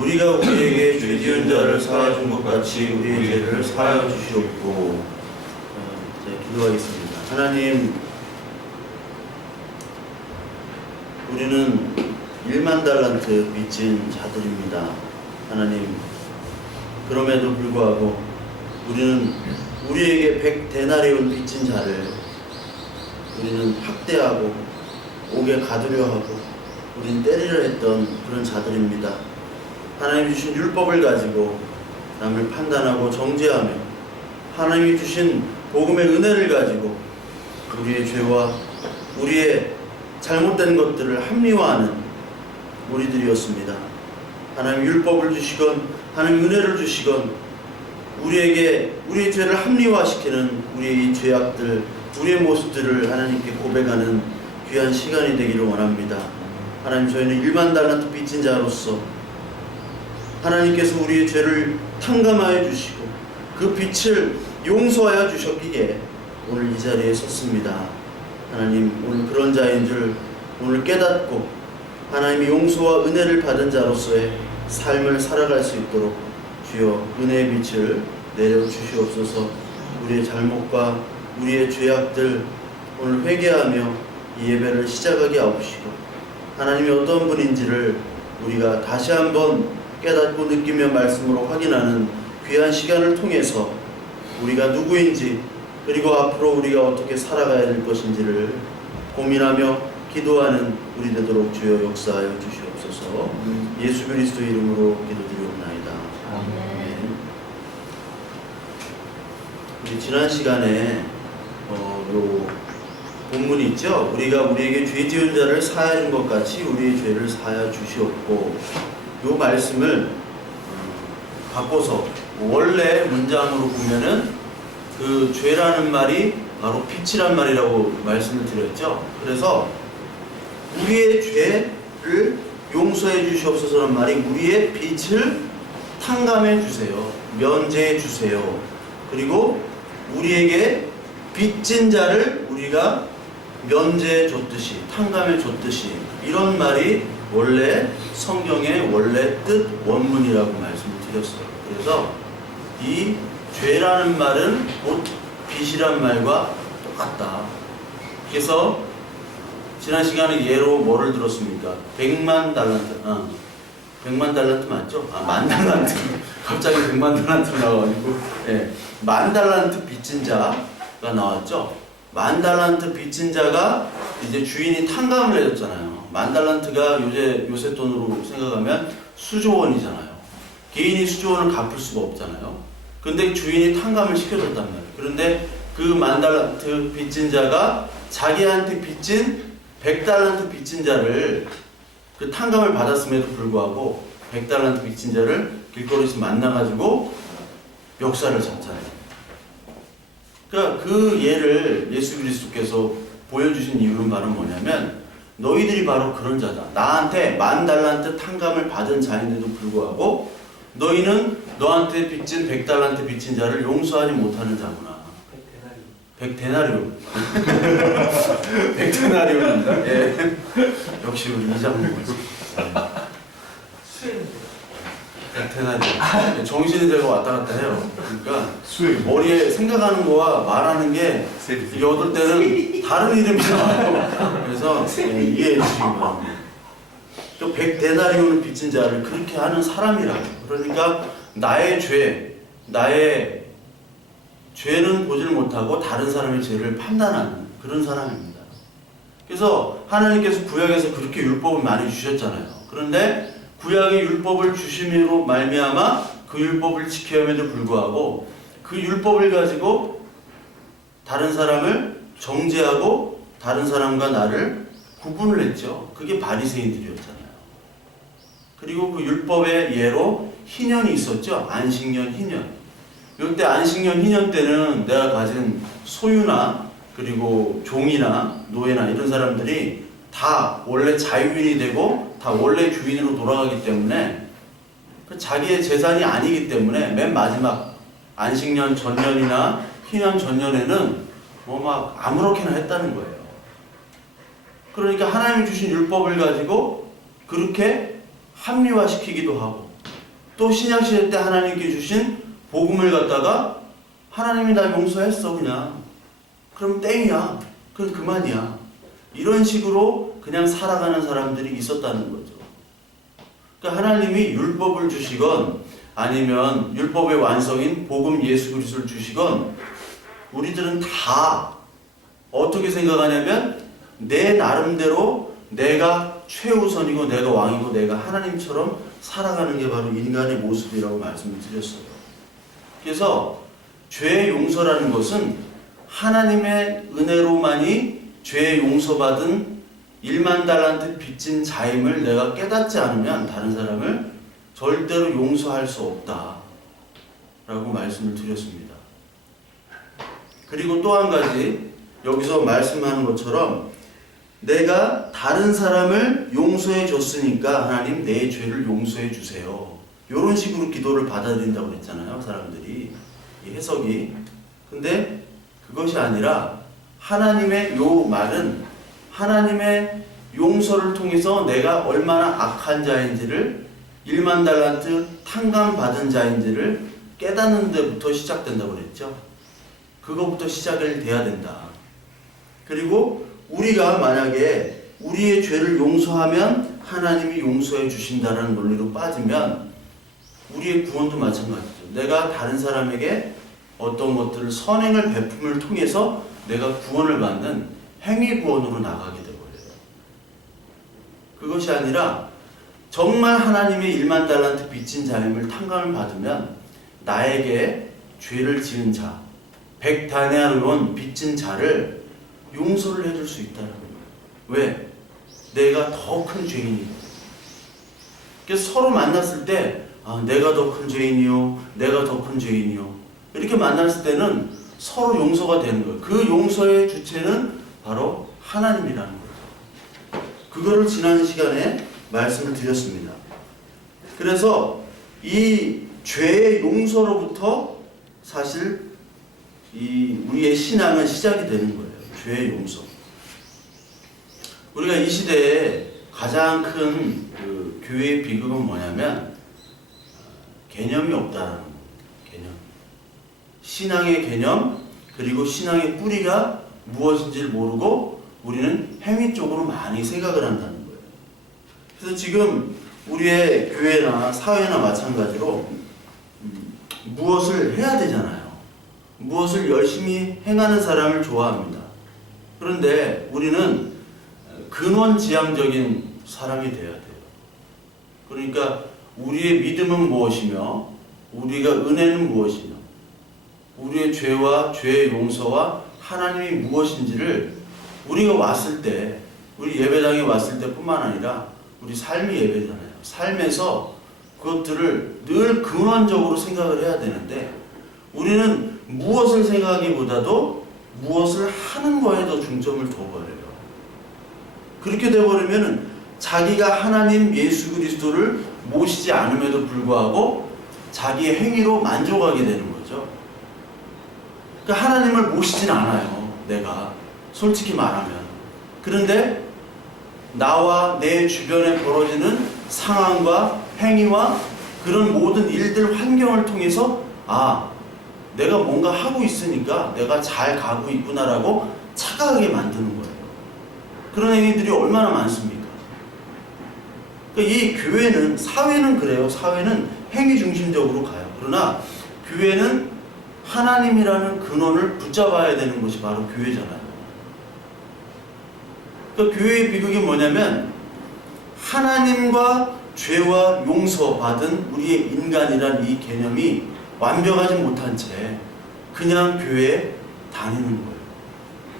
우리가 우리에게 죄 지은 자를 사하여 준 것 같이 우리의 죄를 사하여 주시옵고. 기도하겠습니다. 하나님, 우리는 1만 달란트 빚진 자들입니다. 하나님, 그럼에도 불구하고 우리는 우리에게 100데나리온 빚진 자를 우리는 학대하고 옥에 가두려 하고 우리는 때리려 했던 그런 자들입니다. 하나님이 주신 율법을 가지고 남을 판단하고 정죄하며 하나님이 주신 복음의 은혜를 가지고 우리의 죄와 우리의 잘못된 것들을 합리화하는 우리들이었습니다. 하나님 율법을 주시건 하나님 은혜를 주시건 우리에게 우리의 죄를 합리화시키는 우리의 이 죄악들, 우리의 모습들을 하나님께 고백하는 귀한 시간이 되기를 원합니다. 하나님, 저희는 1만 달란트 빚진 자로서 하나님께서 우리의 죄를 탕감하여 주시고 그 빚을 용서하여 주셨기에 오늘 이 자리에 섰습니다. 하나님, 오늘 그런 자인 줄 오늘 깨닫고 하나님의 용서와 은혜를 받은 자로서의 삶을 살아갈 수 있도록 주여 은혜의 빛을 내려주시옵소서. 우리의 잘못과 우리의 죄악들 오늘 회개하며 이 예배를 시작하게 하옵시고 하나님이 어떤 분인지를 우리가 다시 한번 깨닫고 느끼며 말씀으로 확인하는 귀한 시간을 통해서 우리가 누구인지 그리고 앞으로 우리가 어떻게 살아가야 될 것인지를 고민하며 기도하는 우리 되도록 주여 역사하여 주시옵소서. 예수 그리스도 이름으로 기도드리옵나이다. 아멘. 우리 지난 시간에 요 본문이 있죠. 우리가 우리에게 죄 지은 자를 사하여 준 것 같이 우리의 죄를 사하여 주시옵고, 요 말씀을 바꿔서 원래 문장으로 보면은 그 죄라는 말이 바로 빛이란 말이라고 말씀을 드렸죠. 그래서 우리의 죄를 용서해 주시옵소서라는 말이 우리의 빛을 탕감해 주세요, 면제해 주세요. 그리고 우리에게 빚진 자를 우리가 면제해 줬듯이, 탕감해 줬듯이, 이런 말이 원래 성경의 원래 뜻 원문이라고 말씀을 드렸어요. 그래서 이 죄라는 말은 곧 빚이란 말과 똑같다. 그래서 지난 시간에 예로 뭐를 들었습니까? 100만 달란트. 100만 달란트 맞죠? 만 달란트. 갑자기 100만 달란트 나와가지고, 예, 만 달란트 빚진 자가 나왔죠? 만 달란트 빚진 자가 이제 주인이 탕감을 해줬잖아요. 만 달란트가 요새 돈으로 생각하면 수조 원이잖아요. 개인이 수조 원을 갚을 수가 없잖아요. 근데 주인이 탕감을 시켜줬단 말이에요. 그런데 그 만 달란트 빚진 자가 자기한테 빚진 100달란트 빚진 자를, 그 탕감을 받았음에도 불구하고 100달란트 빚진 자를 길거리에서 만나가지고 멱살을 잡잖아요. 그러니까 그 예를 예수 그리스도께서 보여주신 이유는 바로 뭐냐면, 너희들이 바로 그런 자다. 나한테 만 달란트 탕감을 받은 자인데도 불구하고 너희는 너한테 빚진 100달란트 빚진 자를 용서하지 못하는 자구나. 100데나리온. 100데나리온입니다. 예. 역시 우리 이장님. 100데나리온. 정신이 되고 왔다 갔다 해요. 그러니까 머리에 생각하는 거와 말하는 게 이게 어떨 때는 다른 이름이 나와요. 그래서 이해해 주시기 바랍니다. 또 100데나리온을 빚진 자를 그렇게 하는 사람이라고. 그러니까 나의 죄는 보질 못하고 다른 사람의 죄를 판단하는 그런 사람입니다. 그래서 하나님께서 구약에서 그렇게 율법을 많이 주셨잖아요. 그런데 구약의 율법을 주심으로 말미암아 그 율법을 지켜야 함에도 불구하고 그 율법을 가지고 다른 사람을 정죄하고 다른 사람과 나를 구분을 했죠. 그게 바리새인들이었잖아요. 그리고 그 율법의 예로 희년이 있었죠. 안식년, 희년. 이때 안식년, 희년 때는 내가 가진 소유나 그리고 종이나 노예나 이런 사람들이 다 원래 자유인이 되고 다 원래 주인으로 돌아가기 때문에 그 자기의 재산이 아니기 때문에 맨 마지막 안식년 전년이나 희년 전년에는 뭐 막 아무렇게나 했다는 거예요. 그러니까 하나님이 주신 율법을 가지고 그렇게 합리화시키기도 하고 또 신약시대 때 하나님께 주신 복음을 갖다가 하나님이 나 용서했어 그냥. 그럼 땡이야. 그럼 그만이야. 이런 식으로 그냥 살아가는 사람들이 있었다는 거죠. 그러니까 하나님이 율법을 주시건 아니면 율법의 완성인 복음 예수 그리스도를 주시건 우리들은 다 어떻게 생각하냐면 내 나름대로 내가 최우선이고 내가 왕이고 내가 하나님처럼 살아가는 게 바로 인간의 모습이라고 말씀을 드렸어요. 그래서 죄의 용서라는 것은 하나님의 은혜로만이 죄 용서받은 1만 달란트 빚진 자임을 내가 깨닫지 않으면 다른 사람을 절대로 용서할 수 없다 라고 말씀을 드렸습니다. 그리고 또 한 가지 여기서 말씀하는 것처럼 내가 다른 사람을 용서해 줬으니까 하나님 내 죄를 용서해 주세요. 이런 식으로 기도를 받아들인다고 그랬잖아요. 사람들이 이 해석이. 근데 그것이 아니라 하나님의 요 말은 하나님의 용서를 통해서 내가 얼마나 악한 자인지를 1만 달란트 탕감받은 자인지를 깨닫는 데부터 시작된다고 그랬죠. 그거부터 시작을 돼야 된다. 그리고 우리가 만약에 우리의 죄를 용서하면 하나님이 용서해 주신다는 논리로 빠지면 우리의 구원도 마찬가지죠. 내가 다른 사람에게 어떤 것들을 선행을 베품을 통해서 내가 구원을 받는 행위 구원으로 나가게 되버려요. 그것이 아니라 정말 하나님의 1만 달란트 빚진 자임을 탕감을 받으면 나에게 죄를 지은 자, 100다네아론 빚진 자를 용서를 해줄 수 있다는 거예요. 왜? 내가 더 큰 죄인이거든. 그래서 서로 만났을 때 내가 더 큰 죄인이요, 내가 더 큰 죄인이요. 이렇게 만났을 때는 서로 용서가 되는 거예요. 그 용서의 주체는 바로 하나님이라는 거죠. 그거를 지난 시간에 말씀을 드렸습니다. 그래서 이 죄의 용서로부터 사실 이 우리의 신앙은 시작이 되는 거예요. 죄의 용서. 우리가 이 시대에 가장 큰 그 교회의 비극은 뭐냐면 개념이 없다는 거예요. 개념. 신앙의 개념 그리고 신앙의 뿌리가 무엇인지를 모르고 우리는 행위 쪽으로 많이 생각을 한다는 거예요. 그래서 지금 우리의 교회나 사회나 마찬가지로 무엇을 해야 되잖아요. 무엇을 열심히 행하는 사람을 좋아합니다. 그런데 우리는 근원지향적인 사람이 되어야 돼요. 그러니까 우리의 믿음은 무엇이며 우리가 은혜는 무엇이며 우리의 죄와 죄의 용서와 하나님이 무엇인지를 우리가 왔을 때 우리 예배당에 왔을 때뿐만 아니라 우리 삶이 예배잖아요. 삶에서 그것들을 늘 근원적으로 생각을 해야 되는데 우리는 무엇을 생각하기보다도 무엇을 하는 거에 더 중점을 둬버려요. 그렇게 돼버리면 자기가 하나님 예수 그리스도를 모시지 않음에도 불구하고 자기의 행위로 만족하게 되는 거죠. 그러니까 하나님을 모시진 않아요. 내가 솔직히 말하면. 그런데 나와 내 주변에 벌어지는 상황과 행위와 그런 모든 일들 환경을 통해서 내가 뭔가 하고 있으니까 내가 잘 가고 있구나라고 착각하게 만드는 거예요. 그런 행위들이 얼마나 많습니까? 그러니까 이 교회는, 사회는 그래요. 사회는 행위 중심적으로 가요. 그러나 교회는 하나님이라는 근원을 붙잡아야 되는 것이 바로 교회잖아요. 그러니까 교회의 비극이 뭐냐면 하나님과 죄와 용서받은 우리의 인간이란 이 개념이 완벽하지 못한 채 그냥 교회에 다니는 거예요.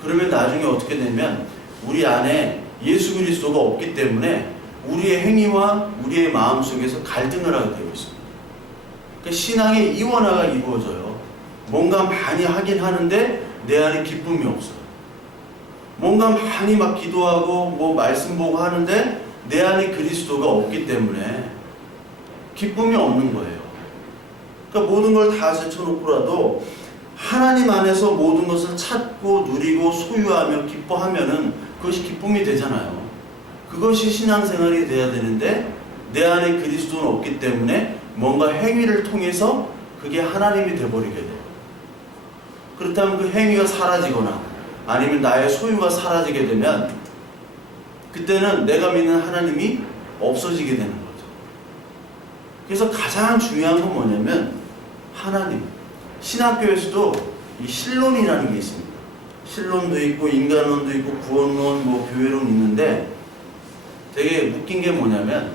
그러면 나중에 어떻게 되면 우리 안에 예수 그리스도가 없기 때문에 우리의 행위와 우리의 마음 속에서 갈등을 하게 되어 있습니다. 그러니까 신앙의 이원화가 이루어져요. 뭔가 많이 하긴 하는데 내 안에 기쁨이 없어요. 뭔가 많이 막 기도하고 뭐 말씀 보고 하는데 내 안에 그리스도가 없기 때문에 기쁨이 없는 거예요. 그러니까 모든 걸 다 제쳐놓고라도 하나님 안에서 모든 것을 찾고 누리고 소유하며 기뻐하면은 그것이 기쁨이 되잖아요. 그것이 신앙생활이 돼야 되는데 내 안에 그리스도는 없기 때문에 뭔가 행위를 통해서 그게 하나님이 되어버리게 돼요. 그렇다면 그 행위가 사라지거나 아니면 나의 소유가 사라지게 되면 그때는 내가 믿는 하나님이 없어지게 되는 거죠. 그래서 가장 중요한 건 뭐냐면 하나님. 신학교에서도 이 신론이라는 게 있습니다. 신론도 있고 인간론도 있고 구원론, 뭐 교회론 있는데 되게 웃긴 게 뭐냐면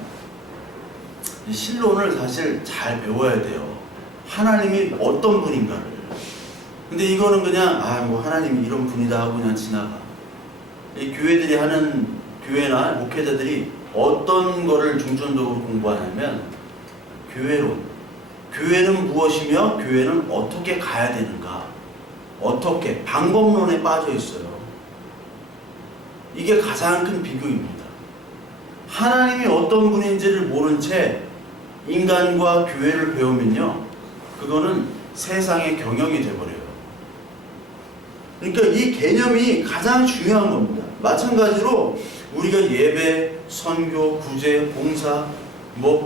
이 신론을 사실 잘 배워야 돼요. 하나님이 어떤 분인가를. 근데 이거는 그냥 뭐 하나님이 이런 분이다 하고 그냥 지나가. 이 교회들이 하는 교회나 목회자들이 어떤 거를 중점적으로 공부하냐면 교회론. 교회는 무엇이며 교회는 어떻게 가야 되는가. 어떻게 방법론에 빠져 있어요. 이게 가장 큰 비교입니다. 하나님이 어떤 분인지를 모른 채 인간과 교회를 배우면요, 그거는 세상의 경영이 되어버려요. 그러니까 이 개념이 가장 중요한 겁니다. 마찬가지로 우리가 예배, 선교, 구제, 봉사,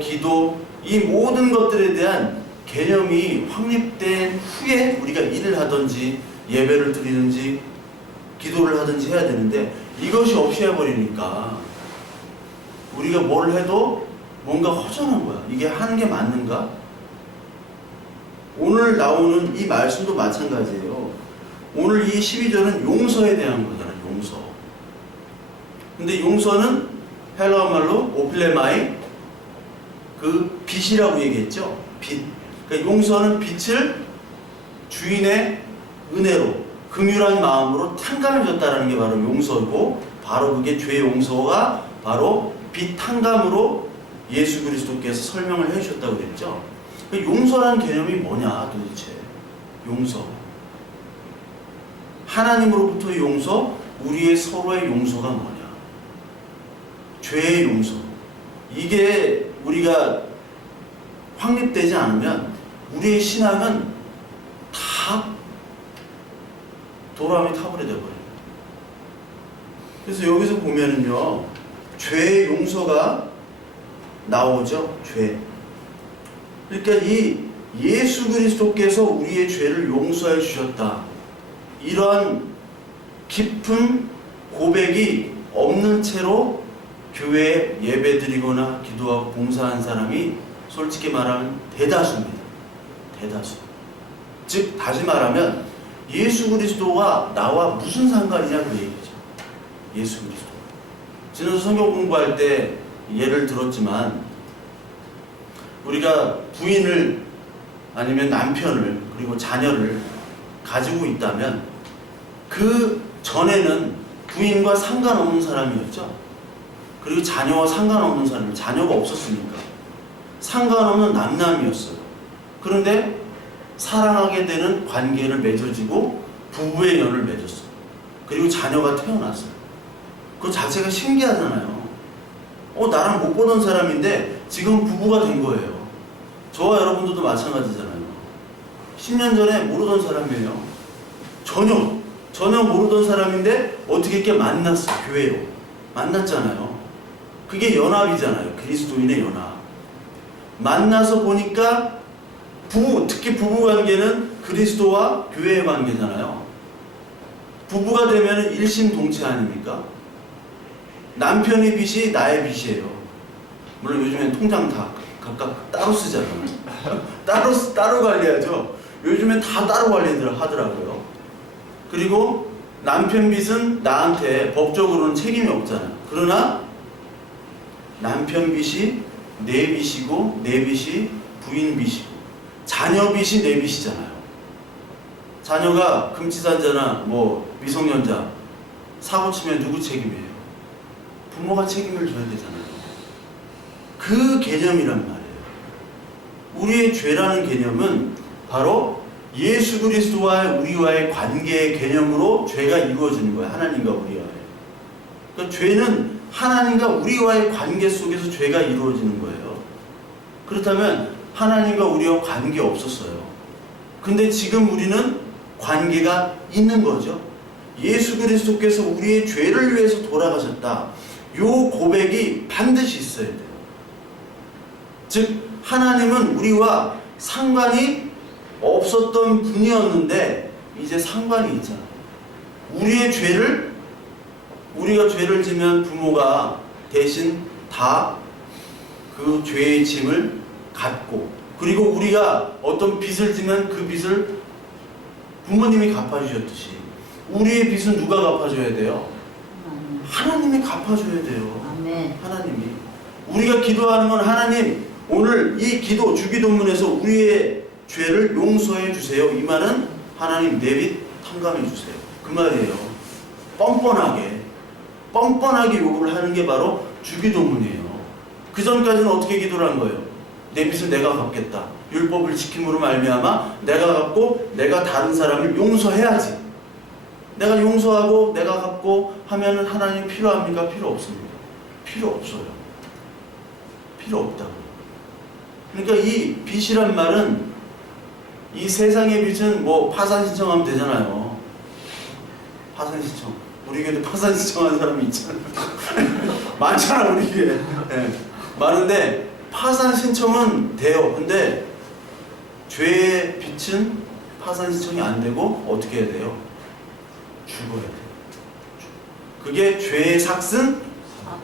기도, 이 모든 것들에 대한 개념이 확립된 후에 우리가 일을 하든지 예배를 드리든지 기도를 하든지 해야 되는데 이것이 없이 해버리니까 우리가 뭘 해도 뭔가 허전한 거야. 이게 하는 게 맞는가? 오늘 나오는 이 말씀도 마찬가지예요. 오늘 이 12절은 용서에 대한 거잖아요. 용서. 근데 용서는 헬라어 말로 오플레마이, 그 빚이라고 얘기했죠. 빚. 그러니까 용서는 빚을 주인의 은혜로, 긍휼한 마음으로 탕감해 줬다는 게 바로 용서고, 바로 그게 죄의 용서가 바로 빚 탕감으로 예수 그리스도께서 설명을 해주셨다고 그랬죠. 용서라는 개념이 뭐냐 도대체. 용서. 하나님으로부터의 용서, 우리의 서로의 용서가 뭐냐. 죄의 용서. 이게 우리가 확립되지 않으면 우리의 신앙은 다 도람이 타버려 돼버려요. 그래서 여기서 보면은요, 죄의 용서가 나오죠. 죄. 그러니까 이 예수 그리스도께서 우리의 죄를 용서해 주셨다. 이러한 깊은 고백이 없는 채로 교회에 예배 드리거나 기도하고 봉사한 사람이 솔직히 말하면 대다수입니다. 대다수. 즉 다시 말하면 예수 그리스도와 나와 무슨 상관이냐 그 얘기죠. 예수 그리스도. 지난주 성경 공부할 때 예를 들었지만 우리가 부인을 아니면 남편을 그리고 자녀를 가지고 있다면 그 전에는 부인과 상관없는 사람이었죠. 그리고 자녀와 상관없는 사람이, 자녀가 없었으니까 상관없는 남남이었어요. 그런데 사랑하게 되는 관계를 맺어지고 부부의 연을 맺었어요. 그리고 자녀가 태어났어요. 그 자체가 신기하잖아요. 나랑 못 보던 사람인데 지금 부부가 된 거예요. 저와 여러분들도 마찬가지잖아요. 10년 전에 모르던 사람이에요. 전혀 모르던 사람인데 어떻게 이렇게 만났어. 교회로 만났잖아요. 그게 연합이잖아요. 그리스도인의 연합. 만나서 보니까 특히 부부관계는 그리스도와 교회의 관계잖아요. 부부가 되면 일심동체 아닙니까? 남편의 빚이 나의 빚이에요. 물론 요즘엔 통장 다 각각 따로 쓰잖아요. 따로 관리하죠. 요즘엔 다 따로 관리들 하더라고요. 그리고 남편 빚은 나한테 법적으로는 책임이 없잖아요. 그러나 남편 빚이 내 빚이고 내 빚이 부인 빚이고 자녀 빚이 내 빚이잖아요. 자녀가 금치산자나 미성년자 사고 치면 누구 책임이에요? 부모가 책임을 져야 되잖아요. 그 개념이란 말이에요. 우리의 죄라는 개념은 바로 예수 그리스도와 우리와의 관계의 개념으로 죄가 이루어지는 거예요. 하나님과 우리와의. 그러니까 죄는 하나님과 우리와의 관계 속에서 죄가 이루어지는 거예요. 그렇다면 하나님과 우리와 관계 없었어요. 근데 지금 우리는 관계가 있는 거죠. 예수 그리스도께서 우리의 죄를 위해서 돌아가셨다. 요 고백이 반드시 있어야 돼요. 즉 하나님은 우리와 상관이 없었던 분이었는데 이제 상관이 있잖아요. 우리의 죄를, 우리가 죄를 지면 부모가 대신 다 그 죄의 짐을 갖고, 그리고 우리가 어떤 빚을 지면 그 빚을 부모님이 갚아주셨듯이 우리의 빚은 누가 갚아줘야 돼요? 하나님이 갚아줘야 돼요. 아멘. 하나님이. 우리가 기도하는 건 하나님, 오늘 이 기도, 주기도문에서 우리의 죄를 용서해 주세요. 이 말은 하나님 내 빚 탕감해 주세요. 그 말이에요. 뻔뻔하게 요구를 하는 게 바로 주기도문이에요. 그 전까지는 어떻게 기도를 한 거예요? 내 빚을 내가 갚겠다. 율법을 지킴으로 말미암아 내가 갚고 내가 다른 사람을 용서해야지. 내가 용서하고 내가 갚고 하면은 하나님 필요합니까? 필요 없습니다. 필요 없어요. 필요 없다고. 그러니까 이 빚이란 말은, 이 세상의 빚은 뭐 파산 신청하면 되잖아요. 파산 신청. 우리 교회도 파산 신청하는 사람이 있잖아요. 많잖아 우리 교회. 네. 많은데 파산 신청은 돼요. 근데 죄의 빚은 파산 신청이 안 되고 어떻게 해야 돼요? 죽어야 돼요. 그게 죄의 삭은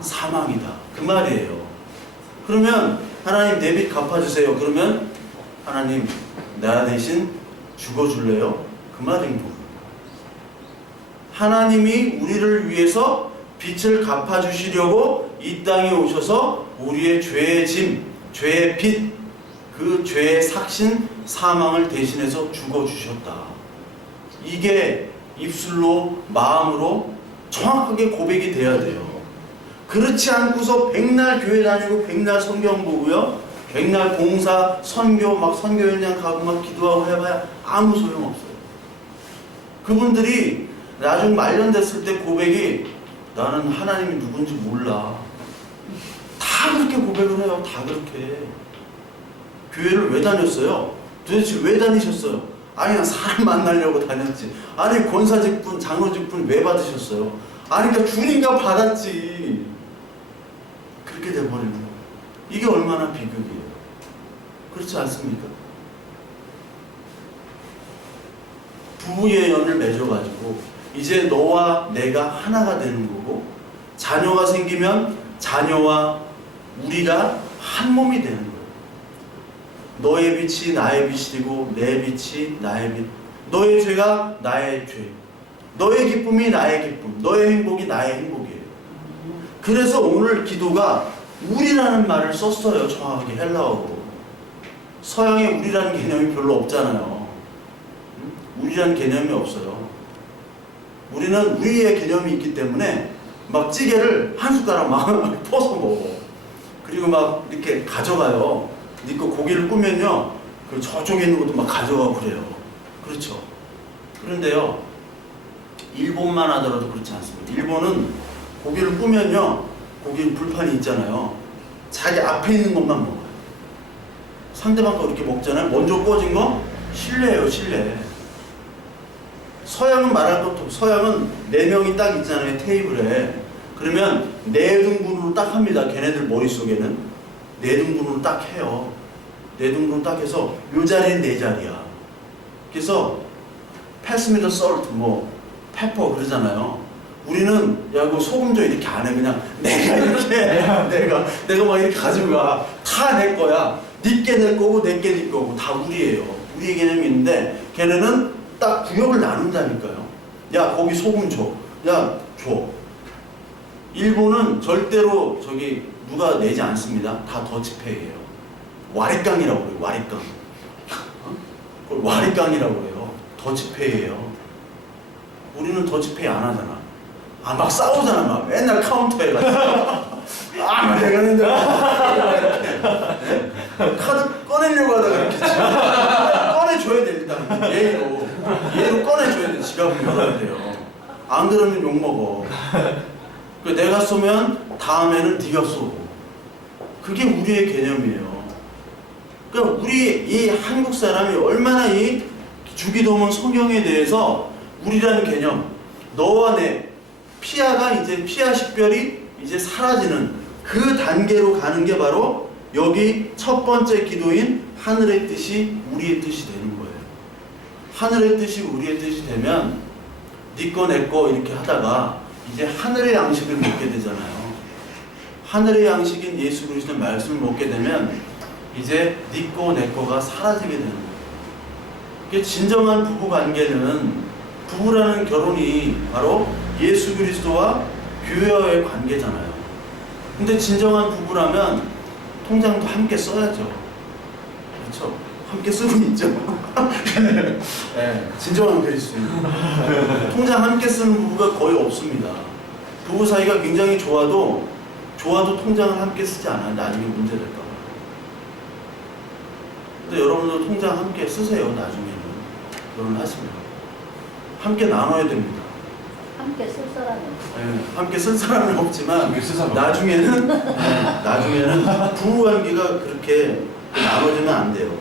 사망이다. 그 말이에요. 그러면 하나님 내 빚 갚아주세요. 그러면 하나님 나 대신 죽어줄래요? 그 말인 겁니다. 하나님이 우리를 위해서 빚을 갚아주시려고 이 땅에 오셔서 우리의 죄의 짐, 죄의 빚, 그 죄의 삭신 사망을 대신해서 죽어주셨다. 이게 입술로 마음으로 정확하게 고백이 돼야 돼요. 그렇지 않고서 백날 교회 다니고 백날 성경 보고요, 백날 봉사, 선교, 막 선교 현장 가고 막 기도하고 해봐야 아무 소용없어요. 그분들이 나중 말년됐을 때 고백이 나는 하나님이 누군지 몰라. 다 그렇게 고백을 해요. 다 그렇게. 교회를 왜 다녔어요? 도대체 왜 다니셨어요? 아니 그냥 사람 만나려고 다녔지. 아니 권사직분, 장로직분 왜 받으셨어요? 아니 그러니까 주님과 받았지. 그렇게 돼버리는 거예요. 이게 얼마나 비극이에요. 그렇지 않습니까? 부부의 연을 맺어가지고 이제 너와 내가 하나가 되는 거고, 자녀가 생기면 자녀와 우리가 한 몸이 되는 거예요. 너의 빛이 나의 빛이고 내 빛이 나의 빛, 너의 죄가 나의 죄, 너의 기쁨이 나의 기쁨, 너의 행복이 나의 행복이에요. 그래서 오늘 기도가 우리라는 말을 썼어요. 정확하게 헬라어로. 서양에 우리라는 개념이 별로 없잖아요. 우리라는 개념이 없어요. 우리는 우리의 개념이 있기 때문에 막 찌개를 한 숟가락 막 퍼서 먹어. 그리고 막 이렇게 가져가요. 네 거 고기를 꾸면요, 그 저쪽에 있는 것도 막 가져가고 그래요. 그렇죠. 그런데요, 일본만 하더라도 그렇지 않습니다. 일본은 고기를 꾸면요, 고기 불판이 있잖아요. 자기 앞에 있는 것만 먹어요. 상대방 거 이렇게 먹잖아요. 먼저 꺼진 거 실례예요, 실례. 서양은 말할 것도 없고, 서양은 4명이 딱 있잖아요, 테이블에. 그러면 4등분으로 딱 합니다. 걔네들 머릿속에는 4등분으로 딱 해요. 4등분으로 딱 해서 요 자리는 4자리야. 그래서 pass me the salt, 뭐 페퍼 그러잖아요. 우리는 야 이거 소금 좀 이렇게 안 해. 그냥 내가 이렇게 내가 막 이렇게 가지고 가. 다 내 거야. 니께 내 거고 내께 네 거고 다 우리예요. 우리의 개념이 있는데 걔네는 딱 구역을 나눈다니까요. 야 거기 소금 줘. 야 줘. 일본은 절대로 저기 누가 내지 않습니다. 다 더치페이예요. 와리깡이라고 그래요. 와리깡. 그걸 와리깡이라고 그래요. 더치페이예요. 우리는 더치페이 안 하잖아. 아 막 싸우잖아. 막 맨날 카운터에 가서 아 내가 했는데 카드 꺼내려고 하다가 이렇게 꺼내줘야 돼. 일단 예의로 꺼내줘야 돼. 지갑을 열어야 돼요. 안 그러면 욕먹어. 내가 쏘면 다음에는 네가 쏘고. 그게 우리의 개념이에요. 그러니까 우리 이 한국 사람이 얼마나 이 주기도문 성경에 대해서 우리라는 개념, 너와 내 피아가 이제 피아 식별이 이제 사라지는 그 단계로 가는 게 바로 여기 첫 번째 기도인 하늘의 뜻이 우리의 뜻이 되는 거예요. 하늘의 뜻이 우리의 뜻이 되면 네 거 내 거 이렇게 하다가 이제 하늘의 양식을 먹게 되잖아요. 하늘의 양식인 예수 그리스도의 말씀을 먹게 되면 이제 네 거 내 거가 사라지게 되는 거예요. 이게 진정한 부부 관계는, 부부라는 결혼이 바로 예수 그리스도와 교회와의 관계잖아요. 근데 진정한 부부라면 통장도 함께 써야죠. 그렇죠? 함께 쓰고 있죠. 네, 진정한 그리스도인. 통장 함께 쓰는 부부가 거의 없습니다. 부부 사이가 굉장히 좋아도 통장을 함께 쓰지 않아요. 나중에 문제 될까 봐. 근데 여러분도 통장 함께 쓰세요. 나중에는 결혼하시면 함께 나눠야 됩니다. 함께 쓸 사람이 없어요. 네, 함께 쓸 사람은 없지만 나중에는 부부 관계가 그렇게 나눠지면 안 돼요.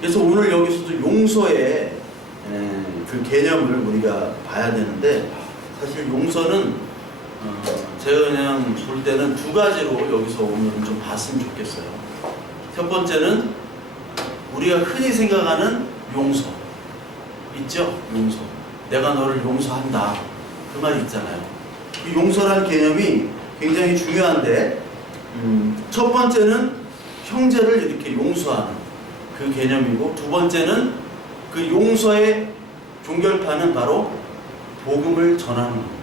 그래서 오늘 여기서도 용서의 그 개념을 우리가 봐야 되는데, 사실 용서는 제가 그냥 볼 때는 두 가지로 여기서 오늘은 좀 봤으면 좋겠어요. 첫 번째는 우리가 흔히 생각하는 용서 있죠? 용서. 내가 너를 용서한다. 그 말이 있잖아요. 이 용서란 개념이 굉장히 중요한데, 첫 번째는 형제를 이렇게 용서하는 그 개념이고, 두 번째는 그 용서의 종결판은 바로 복음을 전하는 겁니다.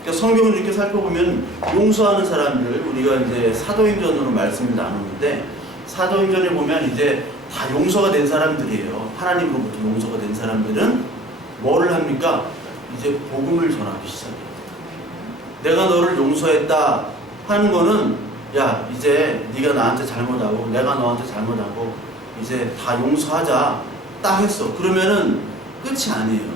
그러니까 성경을 이렇게 살펴보면 용서하는 사람들, 우리가 이제 사도행전으로 말씀을 나누는데, 사도행전에 보면 이제 다 용서가 된 사람들이에요. 하나님으로부터 용서가 된 사람들은 뭐를 합니까? 이제 복음을 전하기 시작해요. 내가 너를 용서했다 하는 거는, 야, 이제 네가 나한테 잘못하고 내가 너한테 잘못하고 이제 다 용서하자 딱 했어. 그러면은 끝이 아니에요.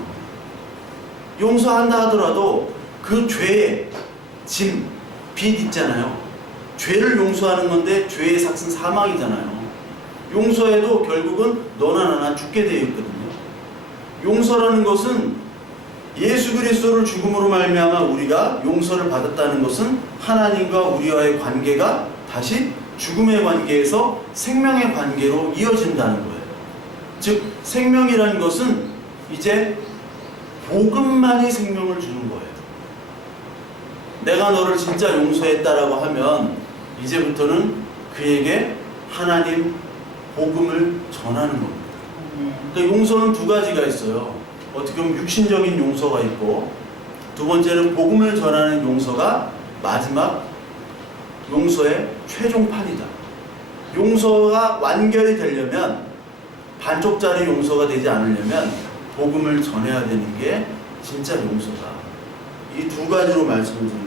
용서한다 하더라도 그 죄의 짐, 빚 있잖아요. 죄를 용서하는 건데 죄의 삭은 사망이잖아요. 용서해도 결국은 너나 나나 죽게 되어 있거든요. 용서라는 것은 예수 그리스도를 죽음으로 말미암아 우리가 용서를 받았다는 것은 하나님과 우리와의 관계가 다시 죽음의 관계에서 생명의 관계로 이어진다는 거예요. 즉 생명이라는 것은 이제 복음만이 생명을 주는 거예요. 내가 너를 진짜 용서했다라고 하면 이제부터는 그에게 하나님 복음을 전하는 겁니다. 그러니까 용서는 두 가지가 있어요. 어떻게 보면 육신적인 용서가 있고, 두 번째는 복음을 전하는 용서가 마지막 용서의 최종판이다. 용서가 완결이 되려면, 반쪽짜리 용서가 되지 않으려면 복음을 전해야 되는 게 진짜 용서다. 이 두 가지로 말씀을 드리고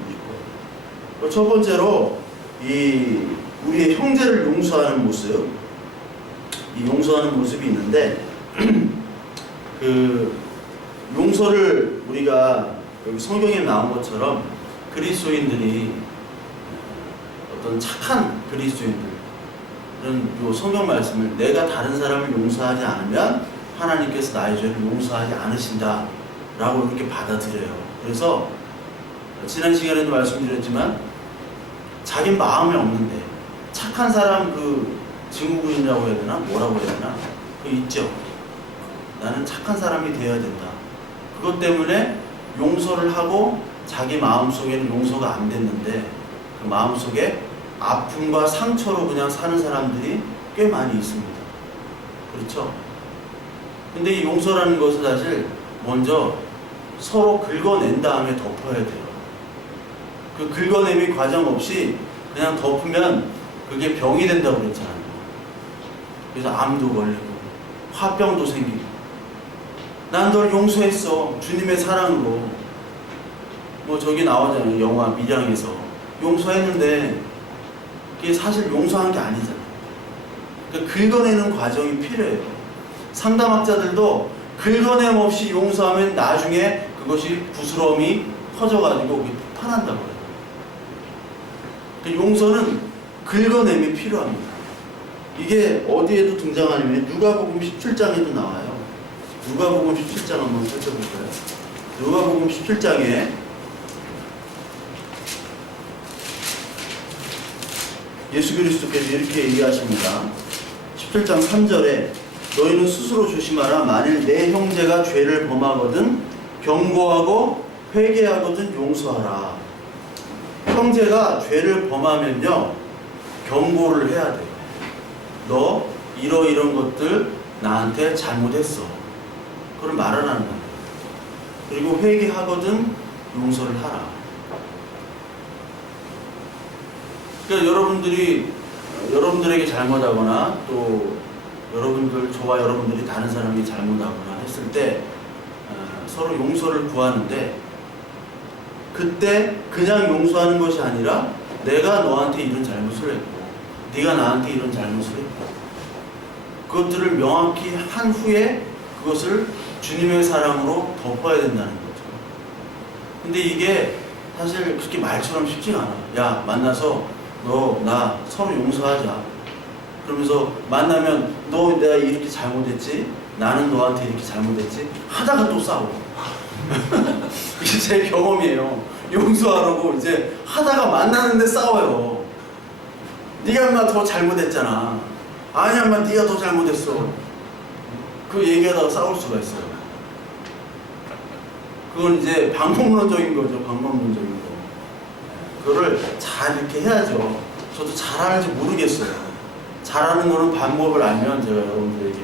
싶고요. 첫 번째로 우리의 형제를 용서하는 모습, 이 용서하는 모습이 있는데 그 용서를 우리가 여기 성경에 나온 것처럼 그리스도인들이, 어떤 착한 그리스도인들은 이 성경 말씀을 내가 다른 사람을 용서하지 않으면 하나님께서 나의 죄를 용서하지 않으신다 라고 이렇게 받아들여요. 그래서 지난 시간에도 말씀드렸지만 자기 마음에 없는데 착한 사람 그 증후군이라고 해야 되나? 뭐라고 해야 되나? 그 있죠. 나는 착한 사람이 되어야 된다. 그것 때문에 용서를 하고 자기 마음속에는 용서가 안 됐는데 그 마음속에 아픔과 상처로 그냥 사는 사람들이 꽤 많이 있습니다. 그렇죠? 근데 이 용서라는 것은 사실 먼저 서로 긁어낸 다음에 덮어야 돼요. 그 긁어냄이 과정 없이 그냥 덮으면 그게 병이 된다고 그랬잖아요. 그래서 암도 걸리고 화병도 생기고. 난 널 용서했어. 주님의 사랑으로. 뭐 저기 나오잖아요. 영화 밀양에서. 용서했는데 그게 사실 용서한 게 아니잖아요. 그러니까 긁어내는 과정이 필요해요. 상담학자들도 긁어냄 없이 용서하면 나중에 그것이 부스럼이 터져가지고 폭발한다고 해요. 그러니까 용서는 긁어냄이 필요합니다. 이게 어디에도 등장하냐면 누가복음 17장에도 나와요. 누가복음 17장 한번 살펴볼까요? 누가복음 17장에 예수 그리스도께서 이렇게 얘기하십니다. 17장 3절에 너희는 스스로 조심하라. 만일 내 형제가 죄를 범하거든 경고하고 회개하거든 용서하라. 형제가 죄를 범하면요 경고를 해야 돼요. 너 이런 것들 나한테 잘못했어. 그걸 말하라는 거예요. 그리고 회개하거든 용서를 하라. 그러니까 여러분들에게 잘못하거나 또 저와 여러분들이 다른 사람이 잘못하거나 했을 때 서로 용서를 구하는데 그때 그냥 용서하는 것이 아니라 내가 너한테 이런 잘못을 했고 네가 나한테 이런 잘못을 했고 그것들을 명확히 한 후에 그것을 주님의 사랑으로 덮어야 된다는 거죠. 근데 이게 사실 그렇게 말처럼 쉽지가 않아. 야, 만나서 너 나 서로 용서하자. 그러면서 만나면 너 내가 이렇게 잘못했지? 나는 너한테 이렇게 잘못했지? 하다가 또 싸워. 이게 제 경험이에요. 용서하라고 이제 하다가 만나는데 싸워요. 네가 인마 더 잘못했잖아. 아니야 인마 네가 더 잘못했어. 그 얘기하다가 싸울 수가 있어요. 그건 이제 방법론적인 거죠. 방법론적인 거. 그거를 잘 이렇게 해야죠. 저도 잘하는지 모르겠어요. 잘하는 거는 방법을 알면 제가 여러분들에게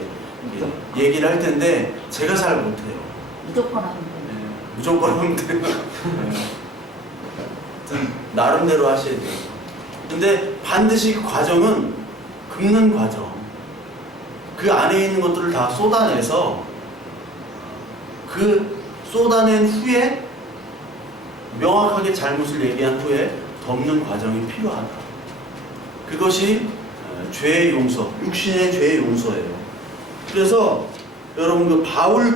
얘기를 할 텐데 제가 잘 못해요. 무조건 하면 돼요. 네, 무조건 하면 돼요. 네. 나름대로 하셔야 돼요. 근데 반드시 그 과정은 긁는 과정. 그 안에 있는 것들을 다 쏟아내서 그 쏟아낸 후에 명확하게 잘못을 얘기한 후에 덮는 과정이 필요하다. 그것이 죄의 용서, 육신의 죄의 용서예요. 그래서 여러분 그 바울이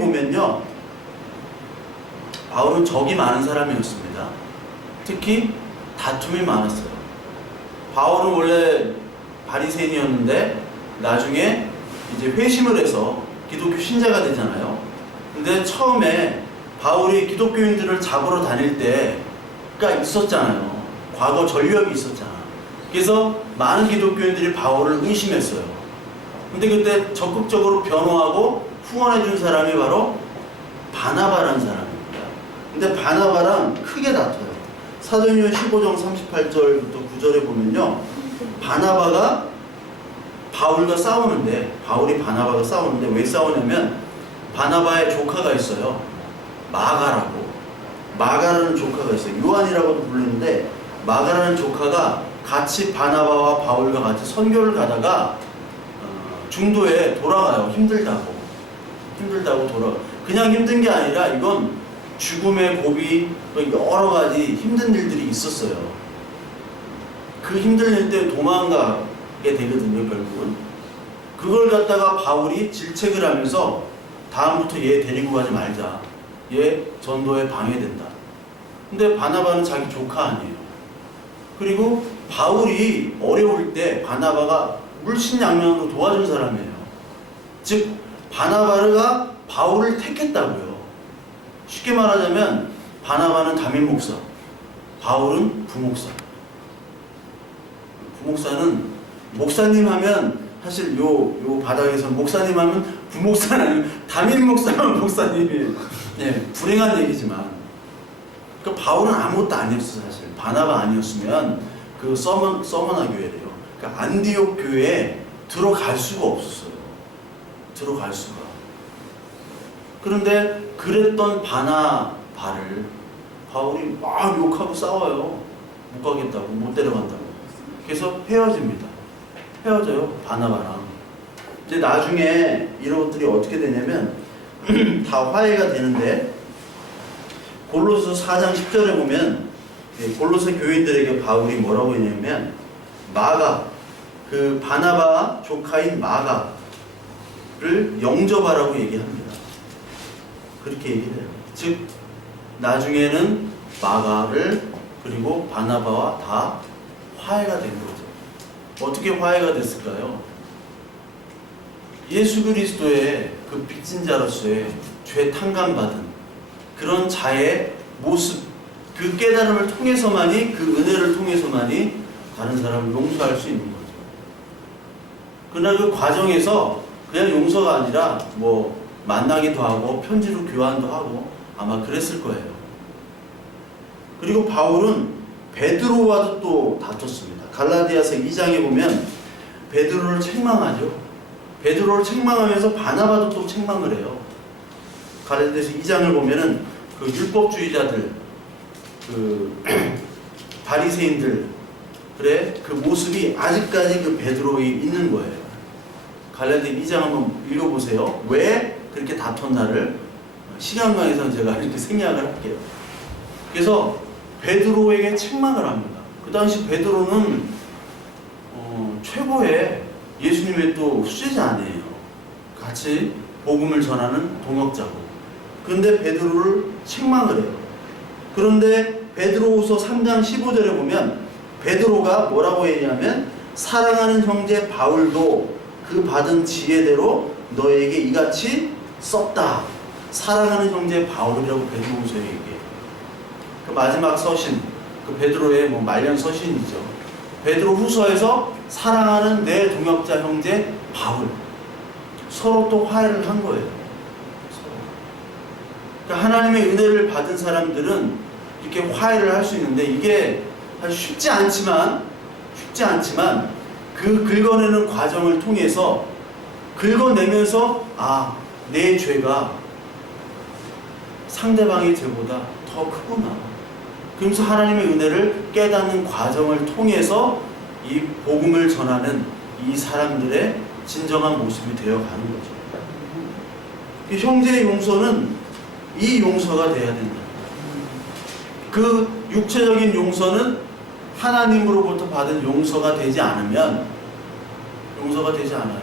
보면요, 바울은 적이 많은 사람이었습니다. 특히 다툼이 많았어요. 바울은 원래 바리새인이었는데 나중에 이제 회심을 해서 기독교 신자가 되잖아요. 근데 처음에 바울이 기독교인들을 잡으러 다닐 때가 있었잖아요. 과거 전력이 있었잖아. 그래서 많은 기독교인들이 바울을 의심했어요. 근데 그때 적극적으로 변호하고 후원해준 사람이 바로 바나바라는 사람입니다. 근데 바나바랑 크게 다퉈요. 사도행전 15장 38절부터 9절에 보면요, 바나바가 바울과 싸우는데, 바울이 바나바가 싸우는데 왜 싸우냐면 바나바의 조카가 있어요. 마가라는 조카가 있어요. 요한이라고도 부르는데 마가라는 조카가 같이 바나바와 바울과 같이 선교를 가다가 중도에 돌아가요. 힘들다고 돌아가. 그냥 힘든 게 아니라 이건 죽음의 고비, 여러 가지 힘든 일들이 있었어요. 그 힘든 일 때문에 도망가게 되거든요, 결국은. 그걸 갖다가 바울이 질책을 하면서 다음부터 얘 데리고 가지 말자. 얘 전도에 방해된다. 근데 바나바는 자기 조카 아니에요. 그리고 바울이 어려울 때 바나바가 물신양면으로 도와준 사람이에요. 즉 바나바가 바울을 택했다고요. 쉽게 말하자면 바나바는 담임 목사, 바울은 부목사. 부목사는 목사님 하면 사실 요 바닥에서 목사님 하면 부목사는 아니고 담임 목사면 목사님이에요. 네, 불행한 얘기지만. 그러니까 바울은 아무것도 아니었어 사실. 바나바 아니었으면 그 서머나 교회래요. 그러니까 안디옥 교회에 들어갈 수가 없었어요. 들어갈 수가. 그런데 그랬던 바나바를 바울이 막 욕하고 싸워요. 못 가겠다고, 못 데려간다고. 그래서 헤어집니다. 헤어져요, 바나바랑. 이제 나중에 이런 것들이 어떻게 되냐면 다 화해가 되는데 골로새 4장 10절에 보면 골로새 교인들에게 바울이 뭐라고 했냐면 마가, 그 바나바 조카인 마가를 영접하라고 얘기합니다. 그렇게 얘기해요. 즉 나중에는 마가를 그리고 바나바와 다 화해가 된 거죠. 어떻게 화해가 됐을까요? 예수 그리스도의 그 빚진 자로서의 죄 탕감받은 그런 자의 모습, 그 깨달음을 통해서만이, 그 은혜를 통해서만이 다른 사람을 용서할 수 있는 거죠. 그러나 그 과정에서 그냥 용서가 아니라 뭐 만나기도 하고 편지로 교환도 하고 아마 그랬을 거예요. 그리고 바울은 베드로와도 또 다퉜습니다. 갈라디아서 2장에 보면 베드로를 책망하죠. 베드로를 책망하면서 바나바도 또 책망을 해요. 갈라디아서 2장을 보면은 그 율법주의자들, 그 바리새인들, 그래 그 모습이 아직까지 그 베드로에 있는 거예요. 갈라디아 2장 한번 읽어보세요. 왜 그렇게 다퉜나를 시간 관계상 제가 이렇게 생략을 할게요. 그래서 베드로에게 책망을 합니다. 그 당시 베드로는 최고의 예수님의 또 수제자네요. 같이 복음을 전하는 동역자고. 그런데 베드로를 책망을 해요. 그런데 베드로후서 3장 15절에 보면 베드로가 뭐라고 했냐면 사랑하는 형제 바울도 그 받은 지혜대로 너에게 이같이 썼다. 사랑하는 형제 바울이라고 베드로후서에 얘기해요. 그 마지막 서신, 그 베드로의 뭐 말년 서신이죠. 베드로후서에서 사랑하는 내 동역자 형제 바울, 서로 또 화해를 한 거예요. 그러니까 하나님의 은혜를 받은 사람들은 이렇게 화해를 할 수 있는데 이게 사실 쉽지 않지만 그 긁어내는 과정을 통해서 긁어내면서 내 죄가 상대방의 죄보다 더 크구나. 그러면서 하나님의 은혜를 깨닫는 과정을 통해서 이 복음을 전하는 이 사람들의 진정한 모습이 되어가는 거죠. 형제의 용서는 이 용서가 돼야 된다. 그 육체적인 용서는 하나님으로부터 받은 용서가 되지 않으면 용서가 되지 않아요.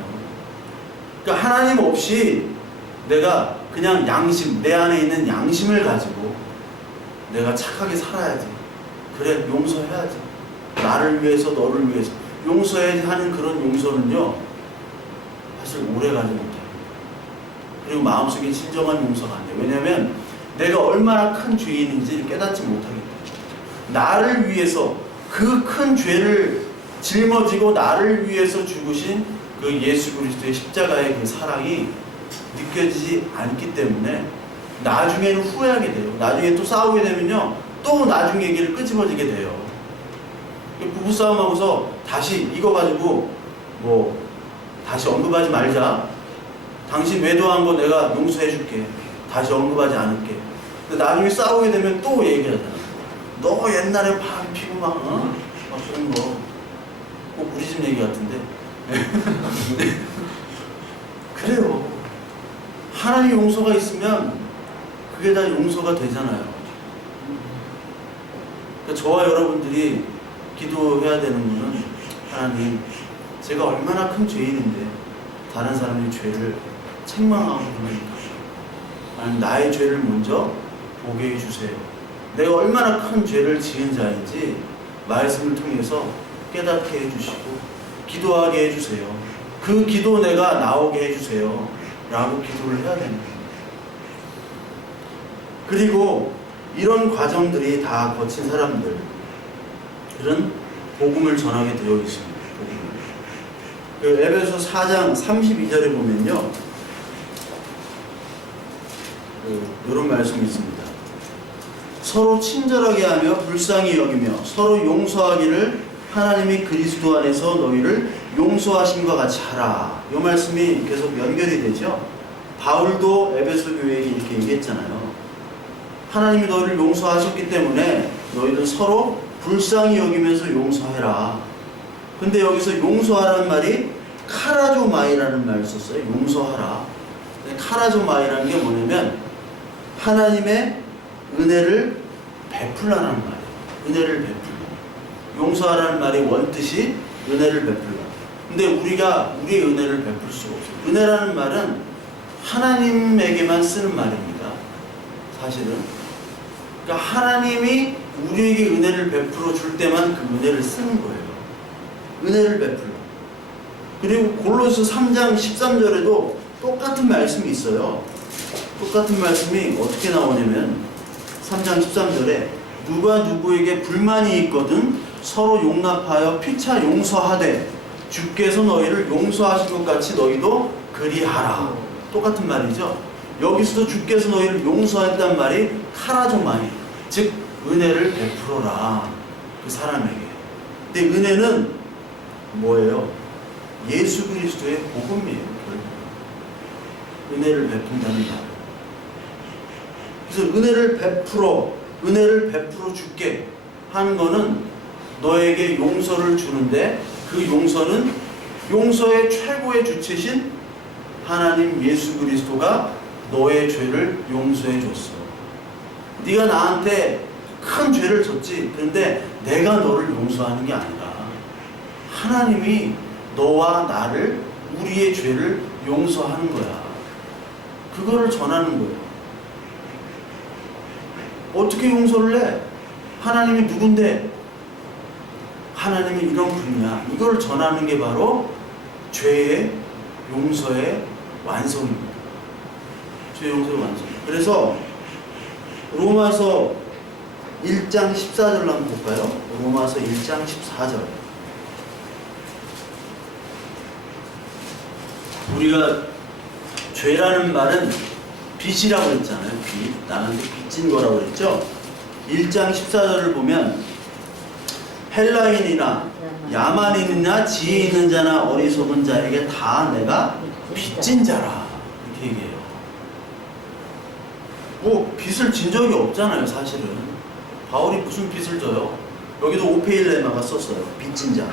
그러니까 하나님 없이 내가 그냥 양심, 내 안에 있는 양심을 가지고 내가 착하게 살아야지. 그래, 용서해야지. 나를 위해서, 너를 위해서 용서해야지 하는 그런 용서는요, 사실 오래가지 못해요. 그리고 마음속에 진정한 용서가 안 돼요. 왜냐하면 내가 얼마나 큰 죄인인지 깨닫지 못하기 때문에. 나를 위해서 그 큰 죄를 짊어지고 나를 위해서 죽으신 그 예수 그리스도의 십자가의 그 사랑이 느껴지지 않기 때문에 나중에는 후회하게 돼요. 나중에 또 싸우게 되면요, 또 나중 얘기를 끄집어지게 돼요. 부부싸움하고서 다시 이거 가지고 뭐 다시 언급하지 말자. 당신 외도한 거 내가 용서해 줄게. 다시 언급하지 않을게. 근데 나중에 싸우게 되면 또 얘기하잖아. 너 옛날에 반 피고 막 그런 거. 꼭 우리 집 얘기 같은데. 그래요. 하나님의 용서가 있으면 그게 다 용서가 되잖아요. 그러니까 저와 여러분들이 기도해야 되는 것은 하나님, 제가 얼마나 큰 죄인인데 다른 사람의 죄를 책망하고 그러니까 하나님, 나의 죄를 먼저 보게 해주세요. 내가 얼마나 큰 죄를 지은 자인지 말씀을 통해서 깨닫게 해주시고 기도하게 해주세요. 그 기도 내가 나오게 해주세요 라고 기도를 해야 됩니다. 그리고 이런 과정들이 다 거친 사람들은 복음을 전하게 되어 있습니다. 그 에베소 4장 32절에 보면요, 이런 말씀이 있습니다. 서로 친절하게 하며 불쌍히 여기며 서로 용서하기를 하나님이 그리스도 안에서 너희를 용서하심과 같이 하라. 이 말씀이 계속 연결이 되죠. 바울도 에베소 교회에게 이렇게 얘기했잖아요. 하나님이 너희를 용서하셨기 때문에 너희들 서로 불쌍히 여기면서 용서해라. 근데 여기서 용서하라는 말이 카라조마이라는 말을 썼어요. 용서하라. 카라조마이라는 게 뭐냐면 하나님의 은혜를 베풀라는 말이에요. 은혜를 베풀라. 용서하라는 말이 원뜻이 은혜를 베풀라. 근데 우리가 우리의 은혜를 베풀 수가 없어요. 은혜라는 말은 하나님에게만 쓰는 말입니다. 사실은. 그러니까 하나님이 우리에게 은혜를 베풀어 줄 때만 그 은혜를 쓰는 거예요. 은혜를 베풀라. 그리고 골로새 3장 13절에도 똑같은 말씀이 있어요. 똑같은 말씀이 어떻게 나오냐면 3장 13절에 누가 누구에게 불만이 있거든 서로 용납하여 피차 용서하되 주께서 너희를 용서하신 것 같이 너희도 그리하라. 똑같은 말이죠. 여기서도 주께서 너희를 용서했단 말이 카라조마이, 즉 은혜를 베풀어라 그 사람에게. 근데 은혜는 뭐예요? 예수 그리스도의 복음이에요. 은혜를 베푼다는 말. 그래서 은혜를 베풀어 줄게 하는 거는 너에게 용서를 주는데 그 용서는 용서의 최고의 주체신 하나님 예수 그리스도가 너의 죄를 용서해 줬어. 네가 나한테 큰 죄를 졌지. 그런데 내가 너를 용서하는 게 아니라 하나님이 너와 나를, 우리의 죄를 용서하는 거야. 그거를 전하는 거예요. 어떻게 용서를 해? 하나님이 누군데? 하나님이 이런 분이야. 이걸 전하는 게 바로 죄의 용서의 완성입니다. 죄 용서의 완성. 그래서 로마서 1장 14절을 한번 볼까요? 로마서 1장 14절. 우리가 죄라는 말은 빚이라고 했잖아요. 빚. 나한테 빚진 거라고 했죠. 1장 14절을 보면 헬라인이나 야만인이나 지혜 있는 자나 어리석은 자에게 다 내가 빚진 자라. 이렇게 얘기해요. 뭐 빚을 진 적이 없잖아요. 사실은. 바울이 무슨 빚을 져요? 여기도 오페일레마가 썼어요. 빚진 자.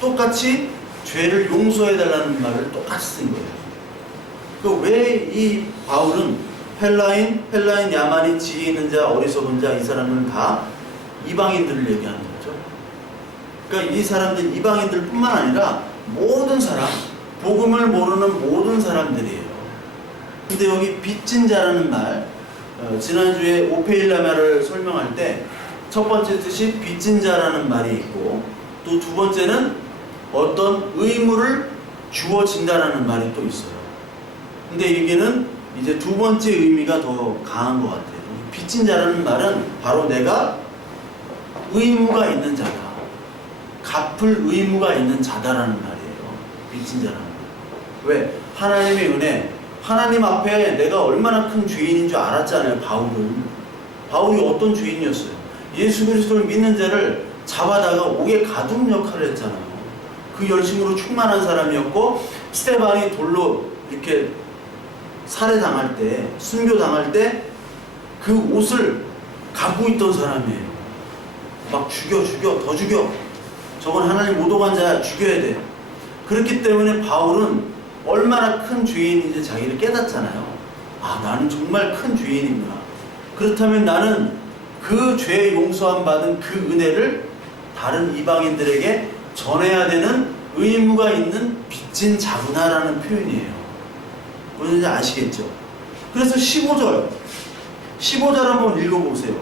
똑같이 죄를 용서해달라는 말을 똑같이 쓴 거예요. 왜 이 바울은 헬라인, 야만인, 지혜 있는 자, 어리석은 자, 이 사람은 다 이방인들을 얘기하는 거죠. 그러니까 이 사람들 이방인들 뿐만 아니라 모든 사람, 복음을 모르는 모든 사람들이에요. 근데 여기 빚진 자라는 말, 지난주에 오페일레마를 설명할 때 첫 번째 뜻이 빚진 자라는 말이 있고 또 두 번째는 어떤 의무를 주어진다라는 말이 또 있어요. 근데 여기는 이제 두 번째 의미가 더 강한 것 같아요. 빚진 자라는 말은 바로 내가 의무가 있는 자다. 갚을 의무가 있는 자다라는 말이에요. 빚진 자라는 말. 왜? 하나님의 은혜. 하나님 앞에 내가 얼마나 큰 죄인인 줄 알았잖아요. 바울이 어떤 죄인이었어요? 예수 그리스도를 믿는 자를 잡아다가 옥에 가둔 역할을 했잖아요. 그 열심으로 충만한 사람이었고 스데반이 돌로 이렇게 살해당할 때, 순교당할 때 그 옷을 갖고 있던 사람이에요. 막 죽여, 더 죽여. 저건 하나님 모독한 자야, 죽여야 돼. 그렇기 때문에 바울은 얼마나 큰 죄인인지 자기를 깨닫잖아요. 아, 나는 정말 큰 죄인이구나. 그렇다면 나는 그 죄 용서함 받은 그 은혜를 다른 이방인들에게 전해야 되는 의무가 있는 빚진 자구나라는 표현이에요. 뭔지 아시겠죠? 그래서 15절 한번 읽어보세요.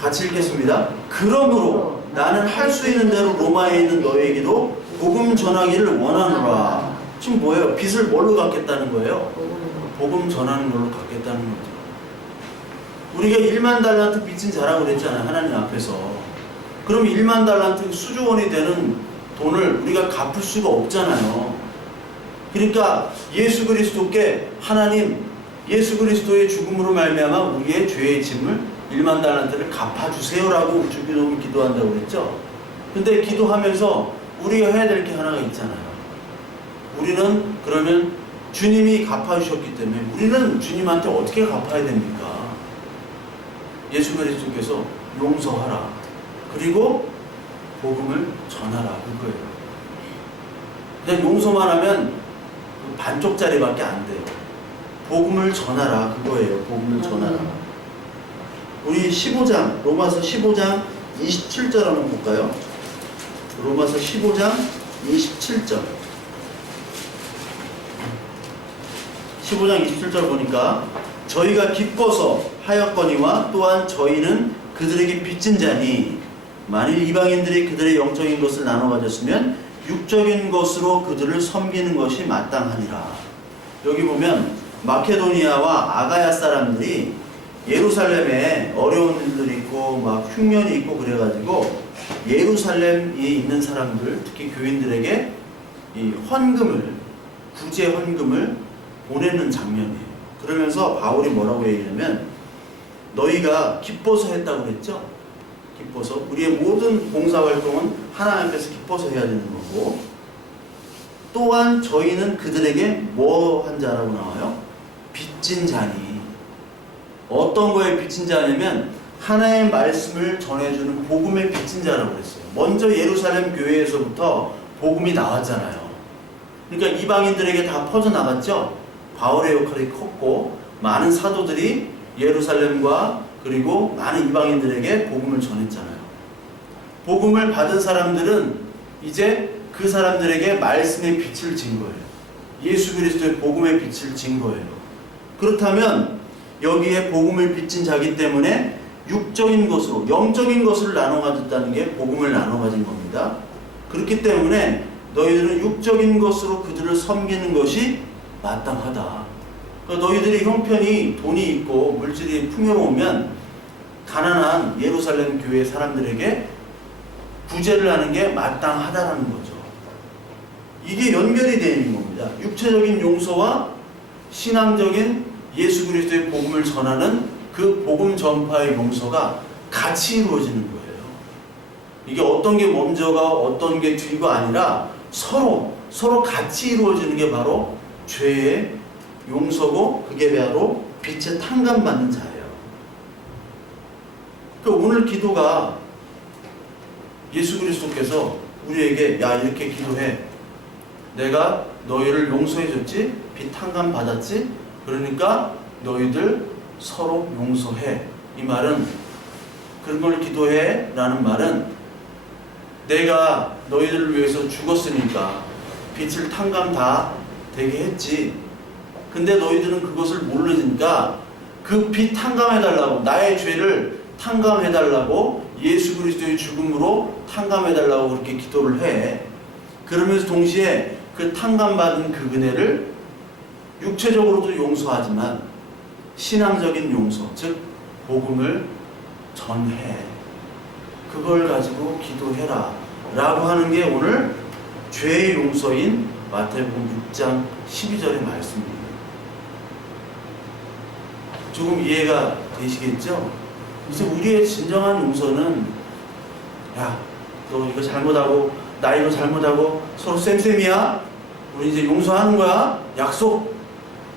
같이 읽겠습니다. 그러므로 나는 할 수 있는 대로 로마에 있는 너에게도 복음 전하기를 원하노라. 지금 뭐예요? 빚을 뭘로 갚겠다는 거예요? 복음 전하는 걸로 갚겠다는 거죠. 우리가 1만 달란트 빚진 자라고 그랬잖아요. 하나님 앞에서. 그럼 1만 달란트 수조원이 되는 돈을 우리가 갚을 수가 없잖아요. 그러니까 예수 그리스도께 하나님, 예수 그리스도의 죽음으로 말미암아 우리의 죄의 짐을 1만 달란트를 갚아주세요라고 주기도를 기도한다고 그랬죠. 근데 기도하면서 우리가 해야 될 게 하나가 있잖아요. 우리는 그러면 주님이 갚아주셨기 때문에 우리는 주님한테 어떻게 갚아야 됩니까? 예수 그리스도께서 용서하라. 그리고 복음을 전하라. 그거예요. 그냥 용서만 하면 반쪽짜리밖에 안 돼요. 복음을 전하라. 그거예요. 복음을 전하라. 우리 15장, 로마서 15장 27절 한번 볼까요? 로마서 15장 27절. 15장 27절 보니까 저희가 기뻐서 하였거니와 또한 저희는 그들에게 빚진 자니 만일 이방인들이 그들의 영적인 것을 나눠 가졌으면 육적인 것으로 그들을 섬기는 것이 마땅하니라. 여기 보면 마케도니아와 아가야 사람들이 예루살렘에 어려운 일들이 있고 막 흉년이 있고 그래가지고 예루살렘에 있는 사람들, 특히 교인들에게 이 헌금을, 구제 헌금을 보내는 장면이에요. 그러면서 바울이 뭐라고 얘기하냐면, 너희가 기뻐서 했다고 그랬죠? 기뻐서. 우리의 모든 봉사활동은 하나님 앞에서 기뻐서 해야 되는 거고, 또한 저희는 그들에게 뭐 한 자라고 나와요? 빚진 자니. 어떤 거에 빚진 자냐면 하나님의 말씀을 전해주는 복음의 빚진 자라고 그랬어요. 먼저 예루살렘 교회에서부터 복음이 나왔잖아요. 그러니까 이방인들에게 다 퍼져나갔죠. 바울의 역할이 컸고 많은 사도들이 예루살렘과 그리고 많은 이방인들에게 복음을 전했잖아요. 복음을 받은 사람들은 이제 그 사람들에게 말씀의 빛을 진 거예요. 예수 그리스도의 복음의 빛을 진 거예요. 그렇다면 여기에 복음을 빚진 자기 때문에 육적인 것으로, 영적인 것을 나눠 가졌다는 게 복음을 나눠 가진 겁니다. 그렇기 때문에 너희들은 육적인 것으로 그들을 섬기는 것이 마땅하다. 그러니까 너희들이 형편이 돈이 있고 물질이 풍요로우면 가난한 예루살렘 교회 사람들에게 구제를 하는 게 마땅하다라는 거죠. 이게 연결이 되어 있는 겁니다. 육체적인 용서와 신앙적인 예수 그리스도의 복음을 전하는 그 복음 전파의 용서가 같이 이루어지는 거예요. 이게 어떤 게 먼저가 어떤 게 뒤가 아니라 서로 같이 이루어지는 게 바로 죄의 용서고, 그게 바로 빛의 탕감받는 자예요. 그러니까 오늘 기도가 예수 그리스도께서 우리에게 야 이렇게 기도해. 내가 너희를 용서해줬지? 빛 탕감 받았지? 그러니까 너희들 서로 용서해. 이 말은, 그런 걸 기도해 라는 말은 내가 너희들을 위해서 죽었으니까 빛을 탕감 다 되게 했지. 근데 너희들은 그것을 모르니까 그 빛 탕감해달라고, 나의 죄를 탕감해달라고, 예수 그리스도의 죽음으로 탕감해달라고 그렇게 기도를 해. 그러면서 동시에 그 탕감받은 그 은혜를 육체적으로도 용서하지만 신앙적인 용서, 즉 복음을 전해. 그걸 가지고 기도해라 라고 하는 게 오늘 죄의 용서인 마태복음 6장 12절의 말씀입니다. 조금 이해가 되시겠죠? 그래서 우리의 진정한 용서는, 야, 너 이거 잘못하고 나 이거 잘못하고 서로 쌤쌤이야? 우리 이제 용서하는 거야? 약속?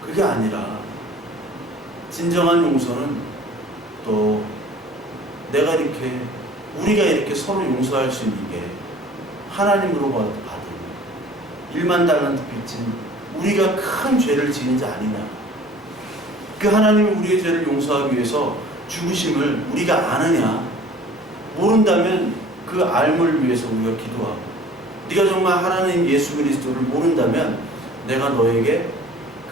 그게 아니라 진정한 용서는 또 내가 이렇게, 우리가 이렇게 서로 용서할 수 있는 게 하나님으로부터 받은 1만 달란트 빚진 우리가 큰 죄를 지은 자 아니냐. 그 하나님이 우리의 죄를 용서하기 위해서 죽으심을 우리가 아느냐. 모른다면 그 알물 위해서 우리가 기도하고, 네가 정말 하나님 예수 그리스도를 모른다면 내가 너에게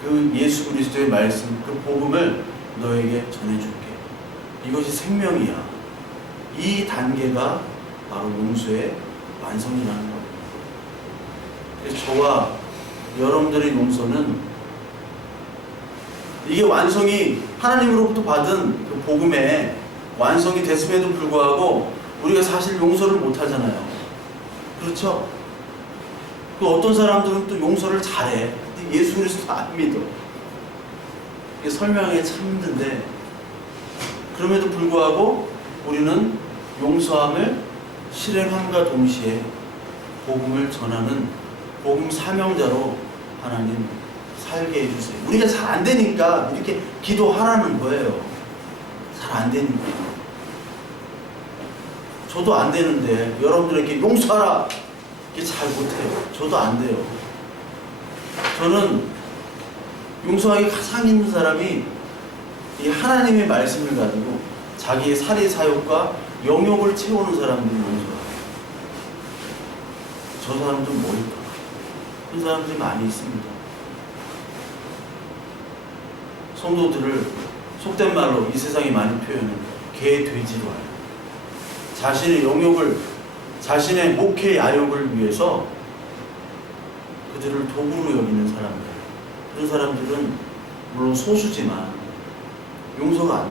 그 예수 그리스도의 말씀, 그 복음을 너에게 전해줄게. 이것이 생명이야. 이 단계가 바로 용서의 완성이라는 겁니다. 그래서 저와 여러분들의 용서는, 이게 완성이 하나님으로부터 받은 그 복음의 완성이 됐음에도 불구하고 우리가 사실 용서를 못 하잖아요. 그렇죠? 그 어떤 사람들은 또 용서를 잘해. 근데 예수 그리스도 안 믿어. 이게 설명하기 참 힘든데, 그럼에도 불구하고 우리는 용서함을 실행함과 동시에 복음을 전하는 복음 사명자로 하나님 살게 해주세요. 우리가 잘 안 되니까 이렇게 기도하라는 거예요. 잘 안 되니까. 저도 안 되는데 여러분들에게 용서하라 이게 잘 못해요. 저도 안 돼요. 저는 용서하기 가장 힘든 사람이 이 하나님의 말씀을 가지고 자기의 살이 사욕과 영욕을 채우는 사람들이 용서해요. 저 사람들은 뭘까? 그런 사람들이 많이 있습니다. 성도들을 속된 말로 이 세상이 많이 표현은 개, 돼지로 알아요. 자신의 영욕을, 자신의 목회 야욕을 위해서 그들을 도구로 여기는 사람들, 그런 사람들은 물론 소수지만 용서가 안